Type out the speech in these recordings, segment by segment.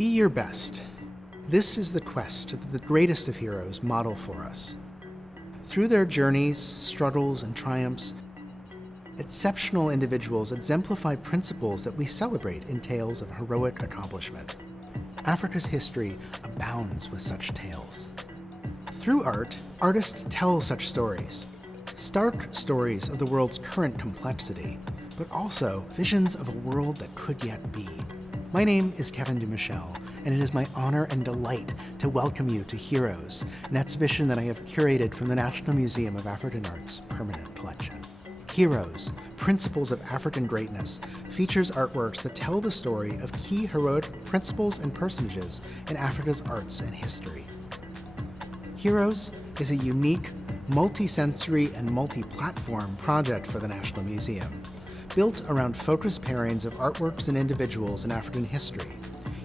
Be your best. This is the quest that the greatest of heroes model for us. Through their journeys, struggles, and triumphs, exceptional individuals exemplify principles that we celebrate in tales of heroic accomplishment. Africa's history abounds with such tales. Through art, artists tell such stories. Stark stories of the world's current complexity, but also visions of a world that could yet be. My name is Kevin Dumouchelle, and it is my honor and delight to welcome you to Heroes, an exhibition that I have curated from the National Museum of African Art's permanent collection. Heroes, Principles of African Greatness, features artworks that tell the story of key heroic principles and personages in Africa's arts and history. Heroes is a unique, multi-sensory and multi-platform project for the National Museum, built around focused pairings of artworks and individuals in African history,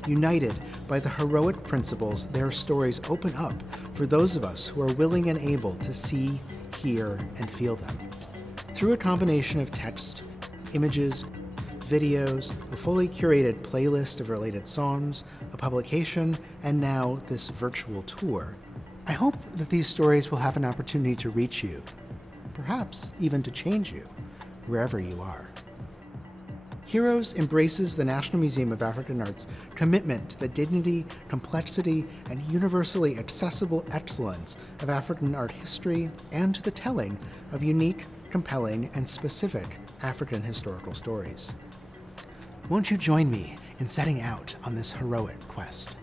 united by the heroic principles their stories open up for those of us who are willing and able to see, hear, and feel them. Through a combination of text, images, videos, a fully curated playlist of related songs, a publication, and now this virtual tour, I hope that these stories will have an opportunity to reach you, perhaps even to change you, wherever you are. Heroes embraces the National Museum of African Art's commitment to the dignity, complexity, and universally accessible excellence of African art history and to the telling of unique, compelling, and specific African historical stories. Won't you join me in setting out on this heroic quest?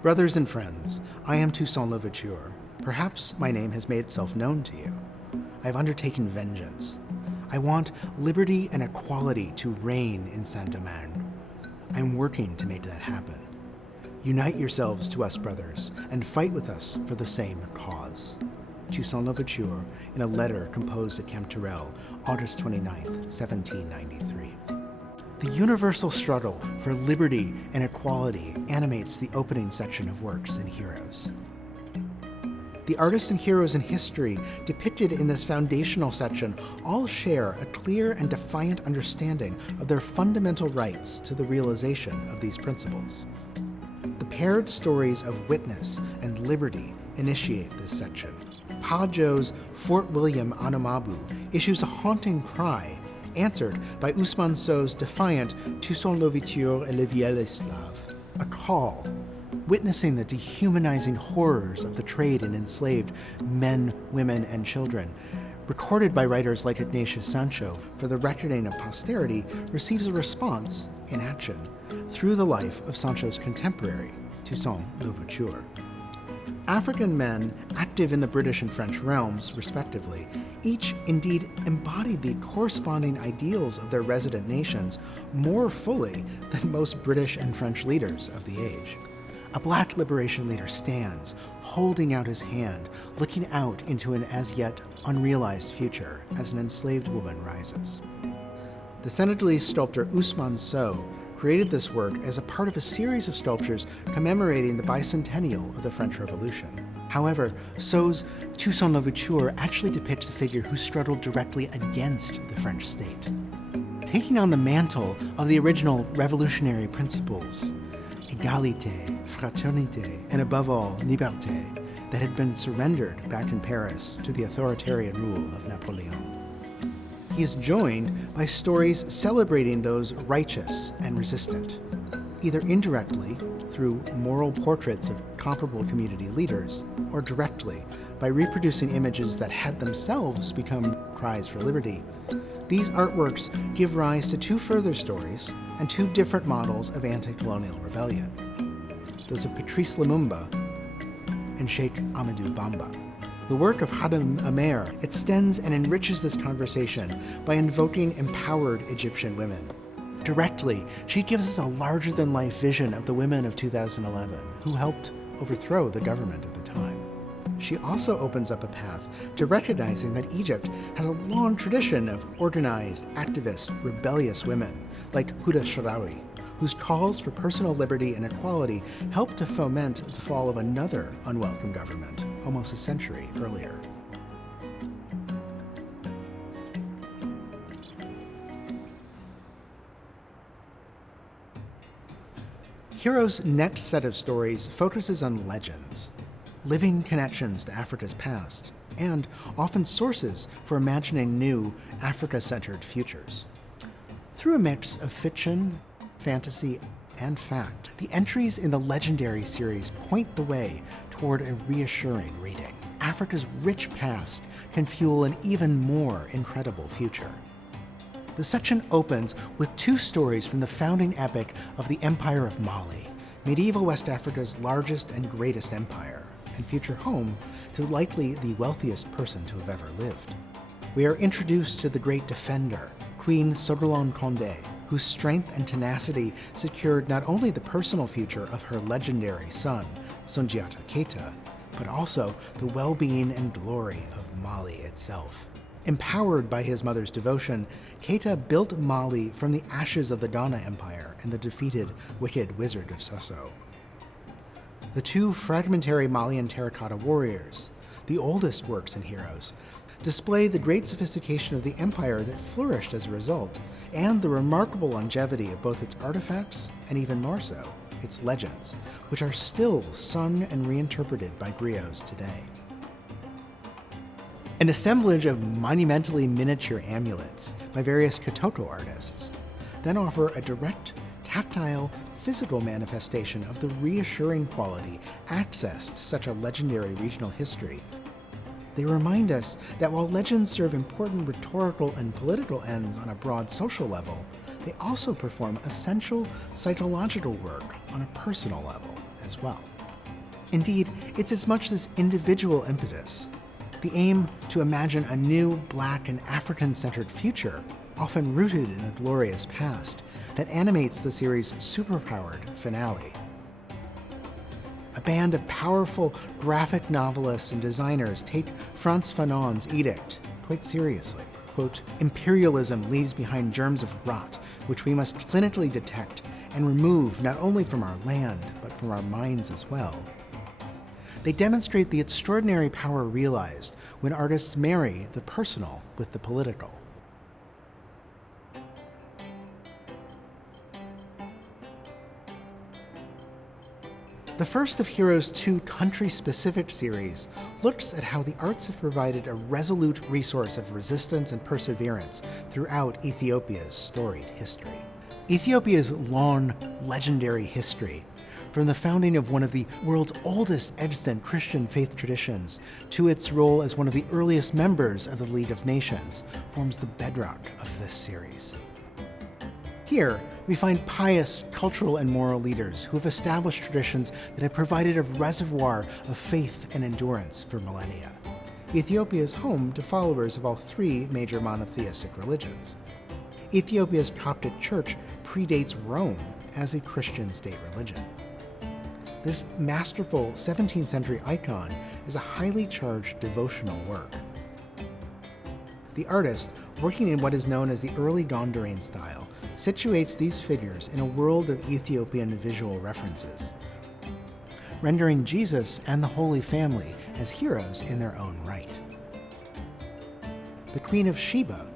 Brothers and friends, I am Toussaint Louverture. Perhaps my name has made itself known to you. I have undertaken vengeance. I want liberty and equality to reign in Saint-Domingue. I am working to make that happen. Unite yourselves to us, brothers, and fight with us for the same cause. Toussaint Louverture in a letter composed at Camp Tourelle, August 29, 1793. The universal struggle for liberty and equality animates the opening section of works in Heroes. The artists and heroes in history depicted in this foundational section all share a clear and defiant understanding of their fundamental rights to the realization of these principles. The paired stories of witness and liberty initiate this section. Pa Jo's Fort William Anamabu issues a haunting cry, answered by Ousmane So's defiant Toussaint Louverture et le vieil esclave, a call, witnessing the dehumanizing horrors of the trade in enslaved men, women, and children, recorded by writers like Ignatius Sancho for the reckoning of posterity, receives a response in action through the life of Sancho's contemporary, Toussaint Louverture. African men active in the British and French realms, respectively, each indeed embodied the corresponding ideals of their resident nations more fully than most British and French leaders of the age. A black liberation leader stands, holding out his hand, looking out into an as yet unrealized future as an enslaved woman rises. The Senegalese sculptor Ousmane So created this work as a part of a series of sculptures commemorating the bicentennial of the French Revolution. However, So's Toussaint Louverture actually depicts a figure who struggled directly against the French state, taking on the mantle of the original revolutionary principles, égalité, fraternité, and above all, liberté, that had been surrendered back in Paris to the authoritarian rule of Napoleon. He is joined by stories celebrating those righteous and resistant, either indirectly through moral portraits of comparable community leaders, or directly by reproducing images that had themselves become cries for liberty. These artworks give rise to two further stories and two different models of anti-colonial rebellion, those of Patrice Lumumba and Sheikh Amadou Bamba. The work of Hadam Amer extends and enriches this conversation by invoking empowered Egyptian women. Directly, she gives us a larger-than-life vision of the women of 2011 who helped overthrow the government at the time. She also opens up a path to recognizing that Egypt has a long tradition of organized, activist, rebellious women like Huda Sharawi, whose calls for personal liberty and equality helped to foment the fall of another unwelcome government almost a century earlier. Hiro's next set of stories focuses on legends, living connections to Africa's past, and often sources for imagining new Africa-centered futures. Through a mix of fiction, fantasy, and fact, the entries in the legendary series point the way toward a reassuring reading. Africa's rich past can fuel an even more incredible future. The section opens with two stories from the founding epic of the Empire of Mali, medieval West Africa's largest and greatest empire, and future home to likely the wealthiest person to have ever lived. We are introduced to the great defender, Queen Sogolon Condé, whose strength and tenacity secured not only the personal future of her legendary son, Sundiata Keita, but also the well-being and glory of Mali itself. Empowered by his mother's devotion, Keita built Mali from the ashes of the Dana Empire and the defeated wicked wizard of Soso. The two fragmentary Malian terracotta warriors, the oldest works in Heroes, display the great sophistication of the empire that flourished as a result, and the remarkable longevity of both its artifacts, and even more so, its legends, which are still sung and reinterpreted by griots today. An assemblage of monumentally miniature amulets by various Kitoko artists then offer a direct, tactile, physical manifestation of the reassuring quality accessed to such a legendary regional history. They remind us that while legends serve important rhetorical and political ends on a broad social level, they also perform essential psychological work on a personal level as well. Indeed, it's as much this individual impetus, the aim to imagine a new Black and African-centered future, often rooted in a glorious past, that animates the series' superpowered finale. A band of powerful graphic novelists and designers take Frantz Fanon's edict quite seriously. Quote, "Imperialism leaves behind germs of rot, which we must clinically detect and remove not only from our land, but from our minds as well." They demonstrate the extraordinary power realized when artists marry the personal with the political. The first of Heroes' two country-specific series looks at how the arts have provided a resolute resource of resistance and perseverance throughout Ethiopia's storied history. Ethiopia's long, legendary history, from the founding of one of the world's oldest extant Christian faith traditions to its role as one of the earliest members of the League of Nations, forms the bedrock of this series. Here, we find pious cultural and moral leaders who have established traditions that have provided a reservoir of faith and endurance for millennia. Ethiopia is home to followers of all three major monotheistic religions. Ethiopia's Coptic Church predates Rome as a Christian state religion. This masterful 17th century icon is a highly charged devotional work. The artist, working in what is known as the early Gondarine style, situates these figures in a world of Ethiopian visual references, rendering Jesus and the Holy Family as heroes in their own right. The Queen of Sheba,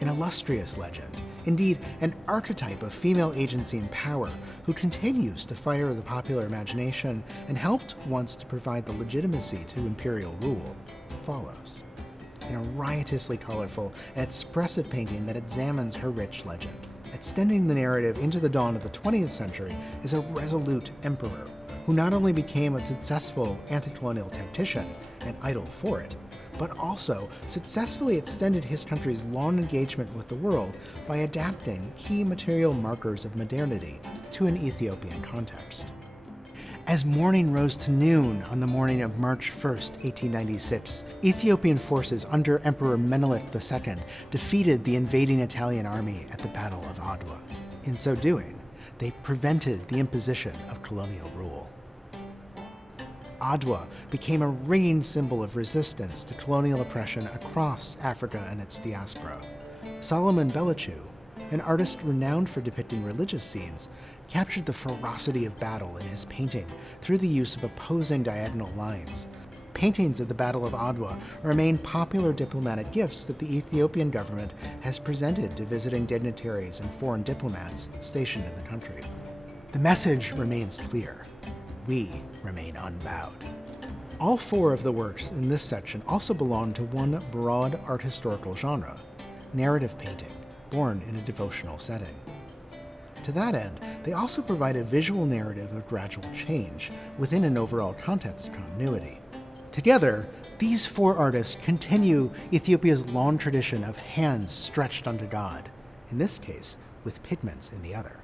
an illustrious legend, indeed an archetype of female agency and power, who continues to fire the popular imagination and helped once to provide the legitimacy to imperial rule, follows, in a riotously colorful and expressive painting that examines her rich legend. Extending the narrative into the dawn of the 20th century is a resolute emperor who not only became a successful anti-colonial tactician and idol for it, but also successfully extended his country's long engagement with the world by adapting key material markers of modernity to an Ethiopian context. As morning rose to noon on the morning of March 1st, 1896, Ethiopian forces under Emperor Menelik II defeated the invading Italian army at the Battle of Adwa. In so doing, they prevented the imposition of colonial rule. Adwa became a ringing symbol of resistance to colonial oppression across Africa and its diaspora. Solomon Bellachu, an artist renowned for depicting religious scenes, captured the ferocity of battle in his painting through the use of opposing diagonal lines. Paintings of the Battle of Adwa remain popular diplomatic gifts that the Ethiopian government has presented to visiting dignitaries and foreign diplomats stationed in the country. The message remains clear. We remain unbowed. All four of the works in this section also belong to one broad art historical genre, narrative painting, born in a devotional setting. To that end, they also provide a visual narrative of gradual change within an overall context of continuity. Together, these four artists continue Ethiopia's long tradition of hands stretched unto God, in this case, with pigments in the other.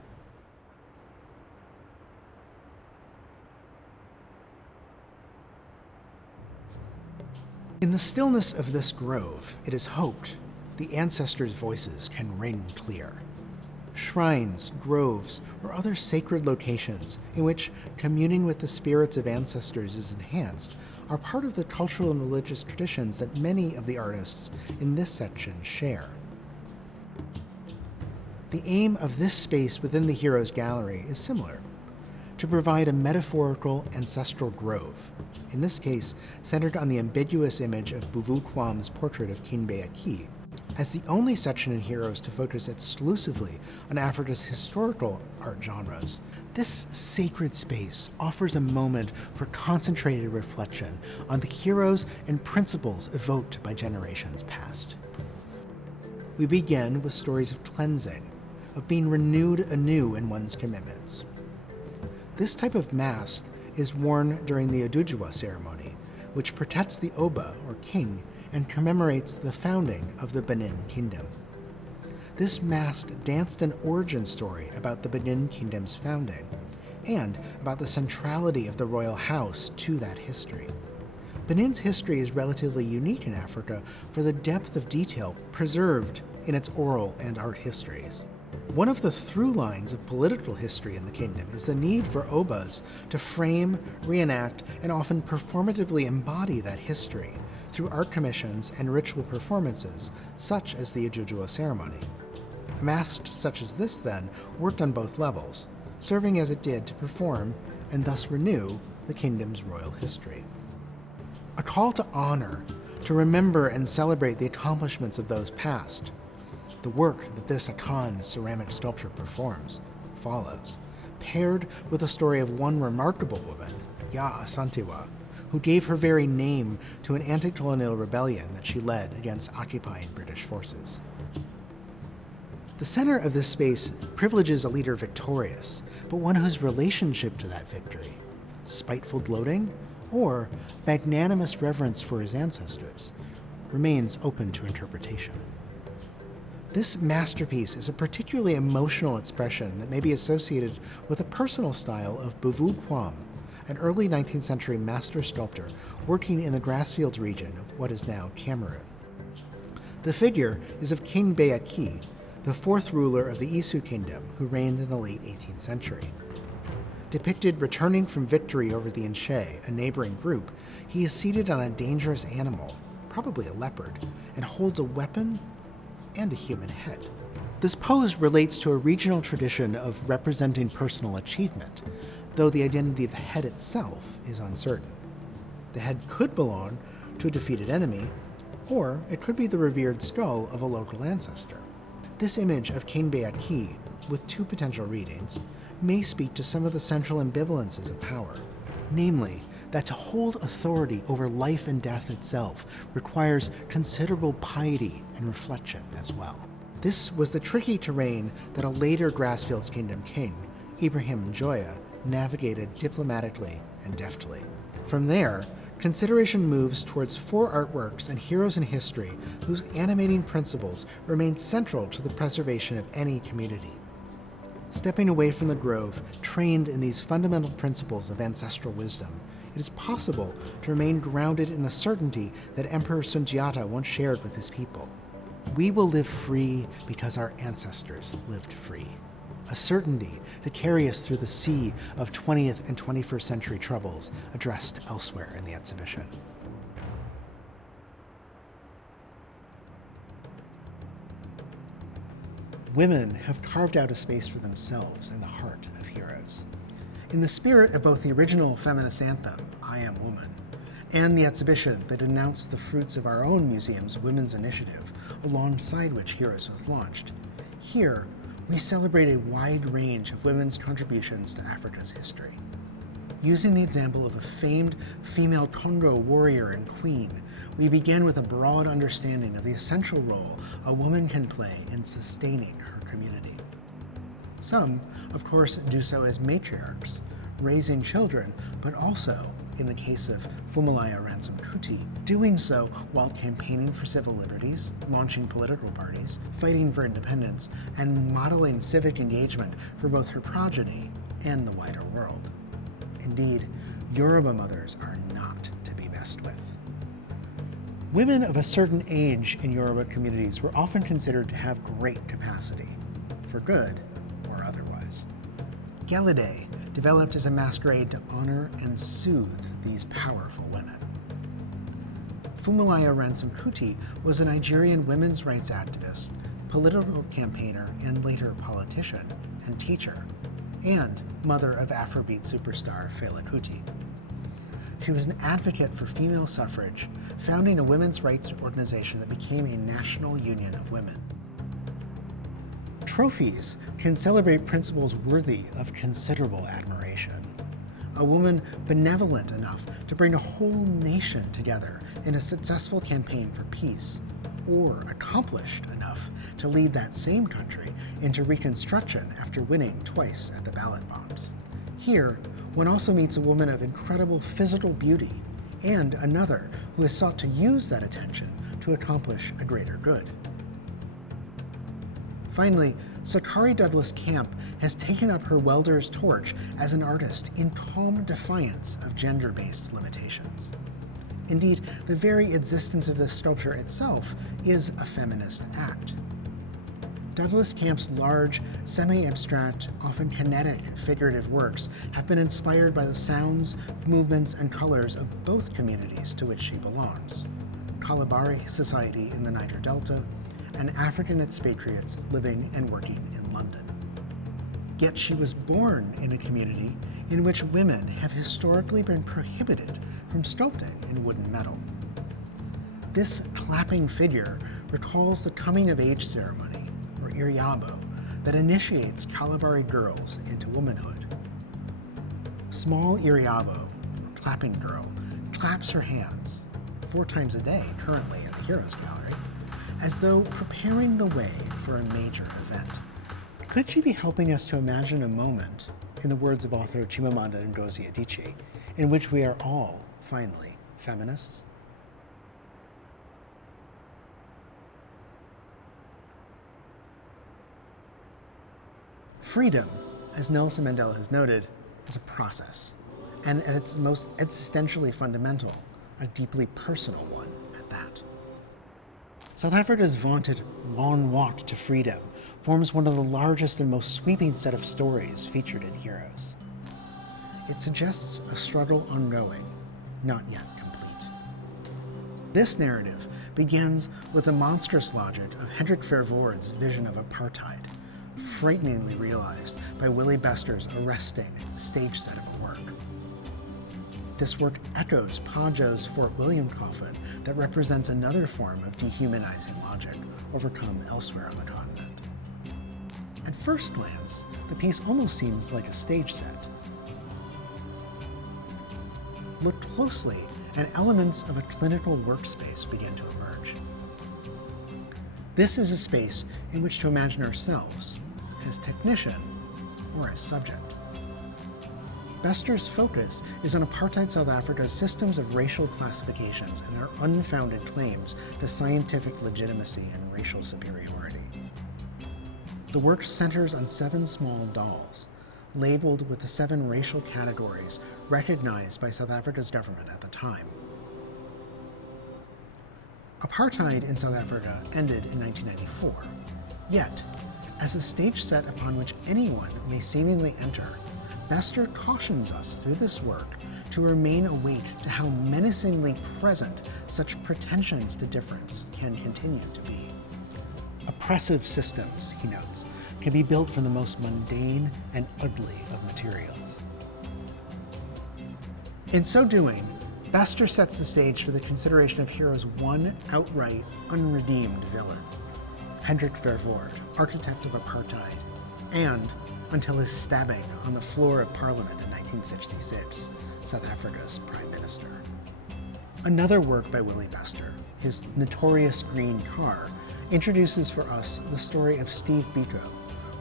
In the stillness of this grove, it is hoped the ancestors' voices can ring clear. Shrines, groves, or other sacred locations in which communing with the spirits of ancestors is enhanced are part of the cultural and religious traditions that many of the artists in this section share. The aim of this space within the Heroes Gallery is similar: to provide a metaphorical ancestral grove, in this case centered on the ambiguous image of Buvukwam's portrait of King Bellachu, as the only section in Heroes to focus exclusively on Africa's historical art genres. This sacred space offers a moment for concentrated reflection on the heroes and principles evoked by generations past. We begin with stories of cleansing, of being renewed anew in one's commitments. This type of mask is worn during the Oduduwa ceremony, which protects the Oba, or king, and commemorates the founding of the Benin Kingdom. This mask danced an origin story about the Benin Kingdom's founding, and about the centrality of the royal house to that history. Benin's history is relatively unique in Africa for the depth of detail preserved in its oral and art histories. One of the through lines of political history in the kingdom is the need for Obas to frame, reenact, and often performatively embody that history through art commissions and ritual performances, such as the Oduduwa ceremony. A mask such as this, then, worked on both levels, serving as it did to perform and thus renew the kingdom's royal history. A call to honor, to remember and celebrate the accomplishments of those past. The work that this Akan ceramic sculpture performs follows, paired with the story of one remarkable woman, Ya Asantewa, who gave her very name to an anti-colonial rebellion that she led against occupying British forces. The center of this space privileges a leader victorious, but one whose relationship to that victory, spiteful gloating or magnanimous reverence for his ancestors, remains open to interpretation. This masterpiece is a particularly emotional expression that may be associated with a personal style of Buvukwam, an early 19th century master sculptor working in the grassfields region of what is now Cameroon. The figure is of King Bellachu, the fourth ruler of the Isu kingdom who reigned in the late 18th century. Depicted returning from victory over the Nshe, a neighboring group, he is seated on a dangerous animal, probably a leopard, and holds a weapon and a human head. This pose relates to a regional tradition of representing personal achievement, though the identity of the head itself is uncertain. The head could belong to a defeated enemy, or it could be the revered skull of a local ancestor. This image of King Bellachu, with two potential readings, may speak to some of the central ambivalences of power, namely that to hold authority over life and death itself requires considerable piety and reflection as well. This was the tricky terrain that a later Grassfields Kingdom king, Ibrahim Njoya, navigated diplomatically and deftly. From there, consideration moves towards four artworks and heroes in history whose animating principles remain central to the preservation of any community. Stepping away from the grove, trained in these fundamental principles of ancestral wisdom, it is possible to remain grounded in the certainty that Emperor Sundiata once shared with his people. We will live free because our ancestors lived free. A certainty to carry us through the sea of 20th and 21st century troubles addressed elsewhere in the exhibition. women have carved out a space for themselves in the heart of heroes. In the spirit of both the original feminist anthem, I Am Woman, and the exhibition that announced the fruits of our own museum's Women's Initiative, alongside which Heroes was launched, here we celebrate a wide range of women's contributions to Africa's history. Using the example of a famed female Congo warrior and queen, we begin with a broad understanding of the essential role a woman can play in sustaining her community. Some, of course, do so as matriarchs, raising children, but also, in the case of Fumalaya Ransom Couti, doing so while campaigning for civil liberties, launching political parties, fighting for independence, and modeling civic engagement for both her progeny and the wider world. Indeed, Yoruba mothers are not to be messed with. Women of a certain age in Yoruba communities were often considered to have great capacity, for good or otherwise. Gelede developed as a masquerade to honor and soothe these powerful women. Fumalaya Ransom Couti was a Nigerian women's rights activist, political campaigner, and later politician and teacher, and mother of Afrobeat superstar Couti. She was an advocate for female suffrage, founding a women's rights organization that became a national union of women. Trophies can celebrate principles worthy of considerable admiration. A woman benevolent enough to bring a whole nation together in a successful campaign for peace, or accomplished enough to lead that same country into reconstruction after winning twice at the ballot box. Here, one also meets a woman of incredible physical beauty, and another who has sought to use that attention to accomplish a greater good. Finally, Sakari Douglas Camp has taken up her welder's torch as an artist in calm defiance of gender-based limitations. Indeed, the very existence of this sculpture itself is a feminist act. Douglas Camp's large, semi-abstract, often kinetic, figurative works have been inspired by the sounds, movements, and colors of both communities to which she belongs: Kalabari society in the Niger Delta, and African expatriates living and working in London. Yet she was born in a community in which women have historically been prohibited from sculpting in wood and metal. This clapping figure recalls the coming-of-age ceremony, or Iriabo, that initiates Kalabari girls into womanhood. Small Iriabo, or clapping girl, claps her hands 4 times a day currently in the Heroes Gallery, as though preparing the way for a major event. Could she be helping us to imagine a moment, in the words of author Chimamanda Ngozi Adichie, in which we are all, finally, feminists? Freedom, as Nelson Mandela has noted, is a process, and at its most existentially fundamental, a deeply personal one at that. South Africa's vaunted long walk to freedom forms one of the largest and most sweeping set of stories featured in Heroes. It suggests a struggle ongoing, not yet complete. This narrative begins with the monstrous logic of Hendrik Verwoerd's vision of apartheid, frighteningly realized by Willie Bester's arresting stage set of a work. This work echoes Pajo's Fort William coffin that represents another form of dehumanizing logic overcome elsewhere on the continent. At first glance, the piece almost seems like a stage set. Look closely, and elements of a clinical workspace begin to emerge. This is a space in which to imagine ourselves as technician or as subject. Bester's focus is on apartheid South Africa's systems of racial classifications and their unfounded claims to scientific legitimacy and racial superiority. The work centers on 7 small dolls, labeled with the 7 racial categories recognized by South Africa's government at the time. Apartheid in South Africa ended in 1994, yet, as a stage set upon which anyone may seemingly enter, Bester cautions us through this work to remain awake to how menacingly present such pretensions to difference can continue to be. A Oppressive systems, he notes, can be built from the most mundane and ugly of materials. In so doing, Bester sets the stage for the consideration of Hero's one outright, unredeemed villain, Hendrik Verwoerd, architect of apartheid, and, until his stabbing on the floor of Parliament in 1966, South Africa's Prime Minister. Another work by Willie Bester, his notorious Green Car, introduces for us the story of Steve Biko,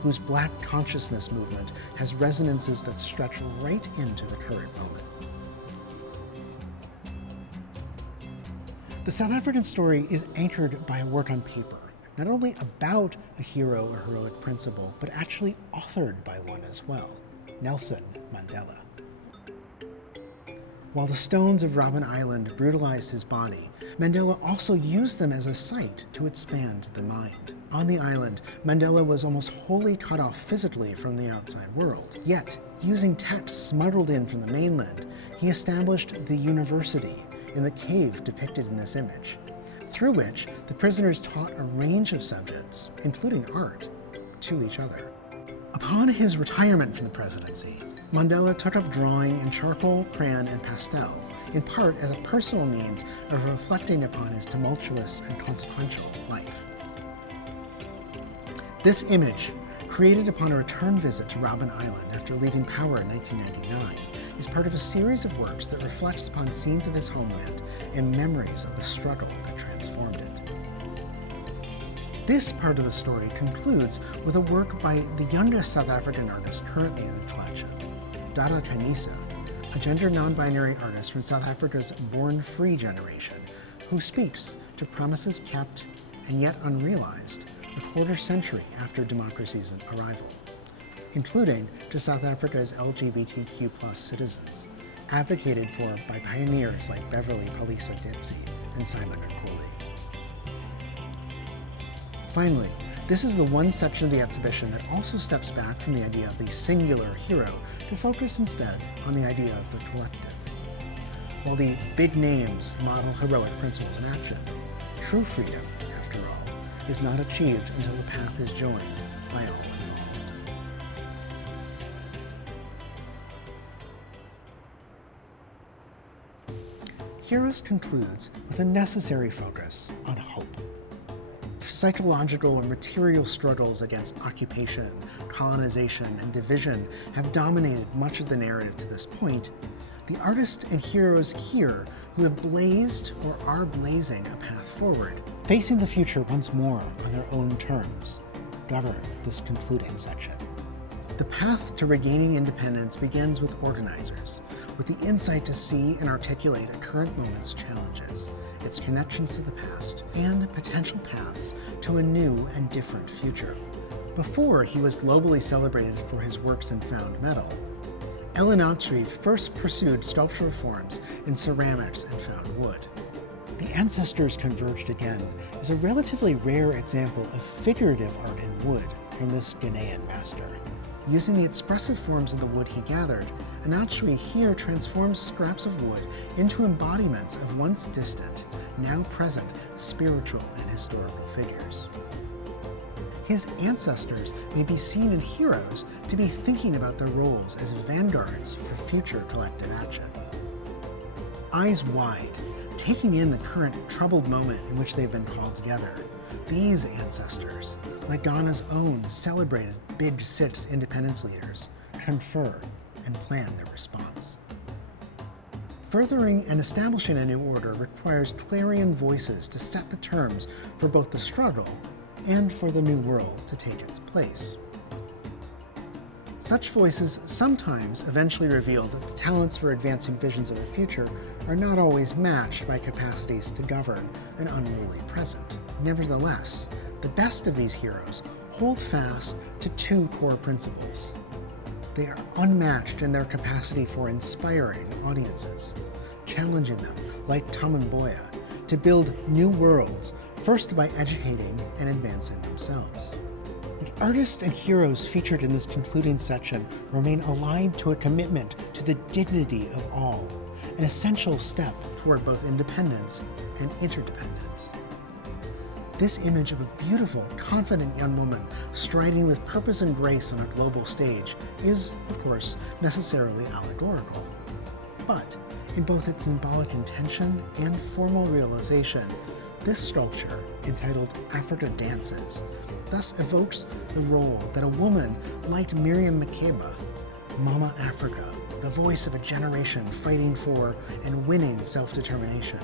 whose Black consciousness movement has resonances that stretch right into the current moment. The South African story is anchored by a work on paper, not only about a hero or heroic principle, but actually authored by one as well, Nelson Mandela. While the stones of Robben Island brutalized his body, Mandela also used them as a site to expand the mind. On the island, Mandela was almost wholly cut off physically from the outside world. Yet, using texts smuggled in from the mainland, he established the university in the cave depicted in this image, through which the prisoners taught a range of subjects, including art, to each other. Upon his retirement from the presidency, Mandela took up drawing in charcoal, crayon, and pastel, in part as a personal means of reflecting upon his tumultuous and consequential life. This image, created upon a return visit to Robben Island after leaving power in 1999, is part of a series of works that reflects upon scenes of his homeland and memories of the struggle that transformed it. This part of the story concludes with a work by the youngest South African artist currently in the collection, Dara Tanissa, a gender non-binary artist from South Africa's Born Free generation, who speaks to promises kept and yet unrealized a quarter century after democracy's arrival, including to South Africa's LGBTQ+ citizens, advocated for by pioneers like Beverly Palisa Dipsy and Simon Nkuli. Finally, this is the one section of the exhibition that also steps back from the idea of the singular hero to focus instead on the idea of the collective. While the big names model heroic principles in action, true freedom, after all, is not achieved until the path is joined by all involved. Heroes concludes with a necessary focus on hope. Psychological and material struggles against occupation, colonization, and division have dominated much of the narrative to this point. The artists and heroes here who have blazed or are blazing a path forward, facing the future once more on their own terms, govern this concluding section. The path to regaining independence begins with organizers, with the insight to see and articulate a current moment's challenges, its connections to the past, and potential paths to a new and different future. Before he was globally celebrated for his works in found metal, Ellen Oughtry first pursued sculptural forms in ceramics and found wood. The ancestors converged again is a relatively rare example of figurative art in wood from this Ghanaian master. Using the expressive forms of the wood he gathered, Oughtry here transforms scraps of wood into embodiments of once distant, now present spiritual and historical figures. His ancestors may be seen in heroes to be thinking about their roles as vanguards for future collective action. Eyes wide, taking in the current troubled moment in which they've been called together, these ancestors, like Ghana's own celebrated Big Six independence leaders, confer and plan their response. Furthering and establishing a new order requires clarion voices to set the terms for both the struggle and for the new world to take its place. Such voices sometimes eventually reveal that the talents for advancing visions of the future are not always matched by capacities to govern an unruly present. Nevertheless, the best of these heroes hold fast to two core principles. They are unmatched in their capacity for inspiring audiences, challenging them, like Tom Mboya, to build new worlds, first by educating and advancing themselves. The artists and heroes featured in this concluding section remain aligned to a commitment to the dignity of all, an essential step toward both independence and interdependence. This image of a beautiful, confident young woman striding with purpose and grace on a global stage is, of course, necessarily allegorical. But in both its symbolic intention and formal realization, this sculpture, entitled Africa Dances, thus evokes the role that a woman like Miriam Makeba, Mama Africa, the voice of a generation fighting for and winning self-determination,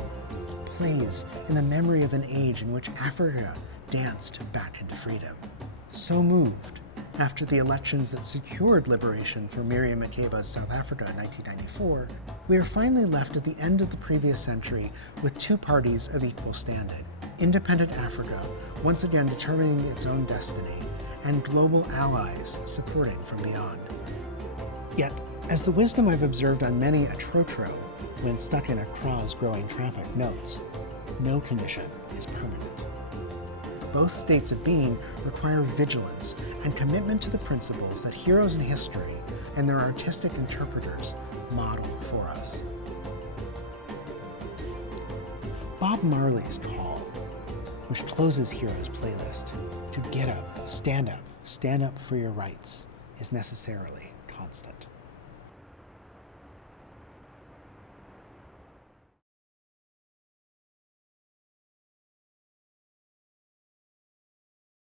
plays in the memory of an age in which Africa danced back into freedom. So moved, after the elections that secured liberation for Miriam Makeba's South Africa in 1994, we are finally left at the end of the previous century with two parties of equal standing. Independent Africa, once again determining its own destiny, and global allies supporting from beyond. Yet, as the wisdom I've observed on many a trotro when stuck in Accra's growing traffic notes, no condition is permanent. Both states of being require vigilance and commitment to the principles that heroes in history and their artistic interpreters model for us. Bob Marley's call, which closes Heroes playlist, to get up, stand up for your rights, is necessarily constant.